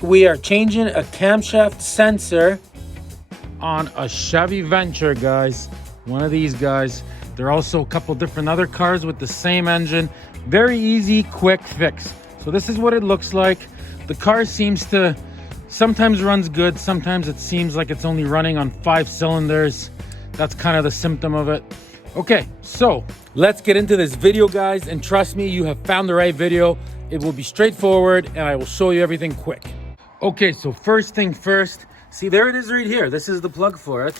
We are changing a camshaft sensor on a Chevy Venture, guys. One of these guys. There are also a couple different other cars with the same engine. Very easy, quick fix. So this is what it looks like. The car seems to sometimes runs good, sometimes it seems like it's only running on 5 cylinders. That's kind of the symptom of it. Okay, so let's get into this video, guys, and trust me, you have found the right video. It will be straightforward and I will show you everything quick. Okay, so first thing first, see, there it is right here. This is the plug for it.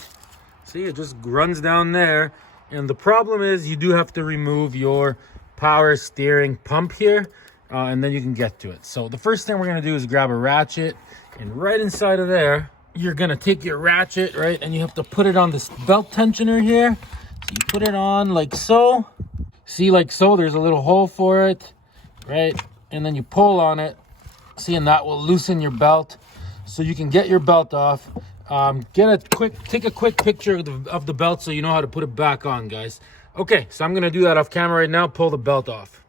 See, it just runs down there. And the problem is you do have to remove your power steering pump here, and then you can get to it. So the first thing we're gonna do is grab a ratchet, and right inside of there, you're gonna take your ratchet, right? And you have to put it on this belt tensioner here. So you put it on like so. See, like so, there's a little hole for it, right? And then you pull on it. See, and that will loosen your belt so you can get your belt off. Take a quick picture of the belt so you know how to put it back on, guys. Okay, so I'm gonna do that off camera right now. Pull the belt off.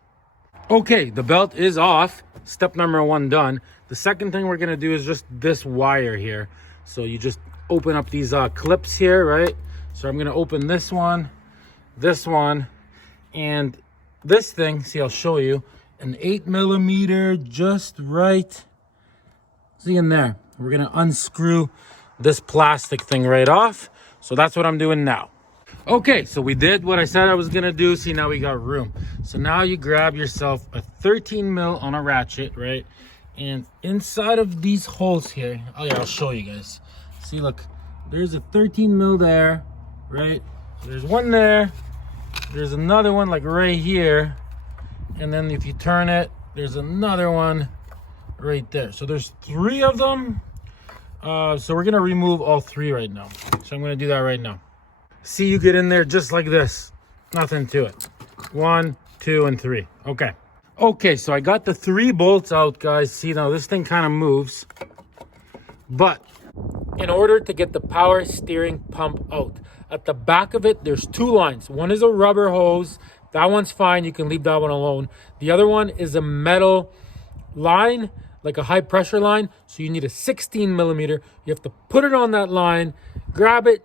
Okay, the belt is off. Step number 1 done. The second thing we're gonna do is just this wire here. So you just open up these clips here, right? So I'm gonna open this one, and this thing. See, I'll show you. An 8mm, just right. See in there. We're gonna unscrew this plastic thing right off. So that's what I'm doing now. Okay, so we did what I said I was gonna do. See, now we got room. So now you grab yourself a 13mm on a ratchet, right? And inside of these holes here, oh yeah, I'll show you guys. See, look, there's a 13mm there, right? There's one there. There's another one like right here. And then if you turn it, there's another one right there. So there's 3 of them. So we're gonna remove all 3 right now. So I'm gonna do that right now. See, you get in there just like this. Nothing to it. 1, 2, and 3. Okay. Okay, so I got the 3 bolts out, guys. See, now this thing kind of moves. But in order to get the power steering pump out, at the back of it, there's 2 lines. One is a rubber hose. That one's fine. You can leave that one alone. The other one is a metal line, like a high pressure line. So you need a 16mm. You have to put it on that line, grab it,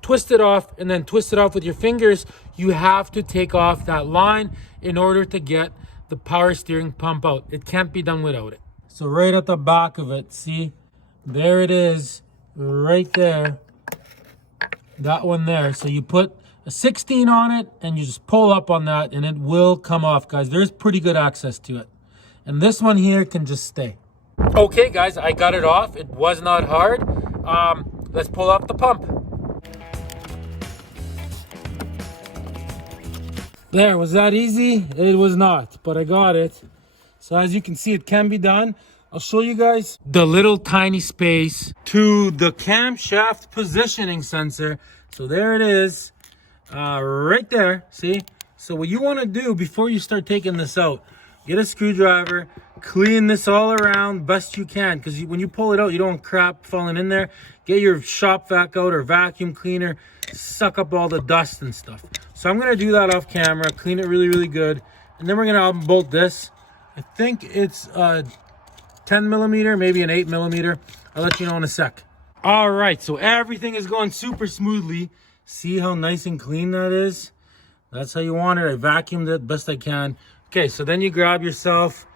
twist it off, and then twist it off with your fingers. You have to take off that line in order to get the power steering pump out. It can't be done without it. So right at the back of it, see, there it is, right there, that one there. So you put a 16 on it and you just pull up on that and it will come off, guys. There's pretty good access to it. And this one here can just stay. Okay, guys, I got it off. It was not hard. Let's pull off the pump. There, was that easy? It was not, but I got it. So as you can see, it can be done. I'll show you guys the little tiny space to the camshaft positioning sensor. So there it is, right there, see? So what you wanna do before you start taking this out, get a screwdriver, clean this all around best you can, because when you pull it out, you don't want crap falling in there. Get your shop vac out or vacuum cleaner, suck up all the dust and stuff. So I'm gonna do that off camera, clean it really, really good. And then we're gonna unbolt this. I think it's 10mm, maybe an 8mm. I'll let you know in a sec. All right, so everything is going super smoothly. See how nice and clean that is? That's how you want it. I vacuumed it best I can. Okay, so then you grab yourself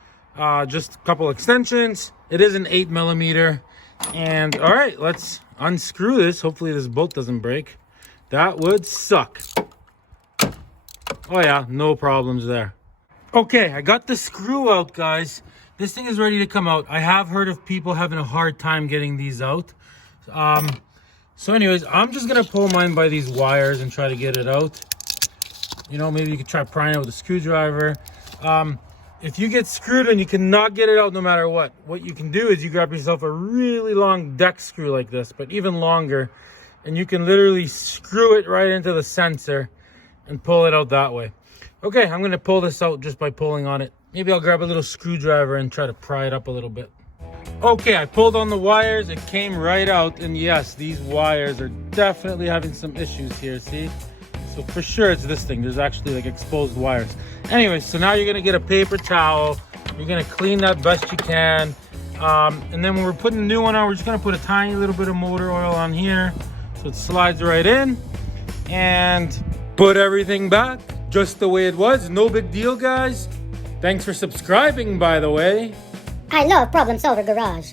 just a couple extensions. It is an 8mm. And all right, let's unscrew this. Hopefully this bolt doesn't break. That would suck. Oh yeah, no problems there. Okay, I got the screw out, guys. This thing is ready to come out. I have heard of people having a hard time getting these out. So anyways, I'm just gonna pull mine by these wires and try to get it out. You know, maybe you could try prying it with a screwdriver. If you get screwed and you cannot get it out no matter what you can do is you grab yourself a really long deck screw like this, but even longer, and you can literally screw it right into the sensor and pull it out that way. Okay, I'm gonna pull this out just by pulling on it. Maybe I'll grab a little screwdriver and try to pry it up a little bit. Okay, I pulled on the wires, it came right out, and yes, these wires are definitely having some issues here, see? So for sure it's this thing. There's actually like exposed wires. Anyway, so now you're gonna get a paper towel. You're gonna clean that best you can. And then when we're putting the new one on, we're just gonna put a tiny little bit of motor oil on here so it slides right in, and put everything back just the way it was. No big deal, guys. Thanks for subscribing, by the way. I love Problem Solver Garage.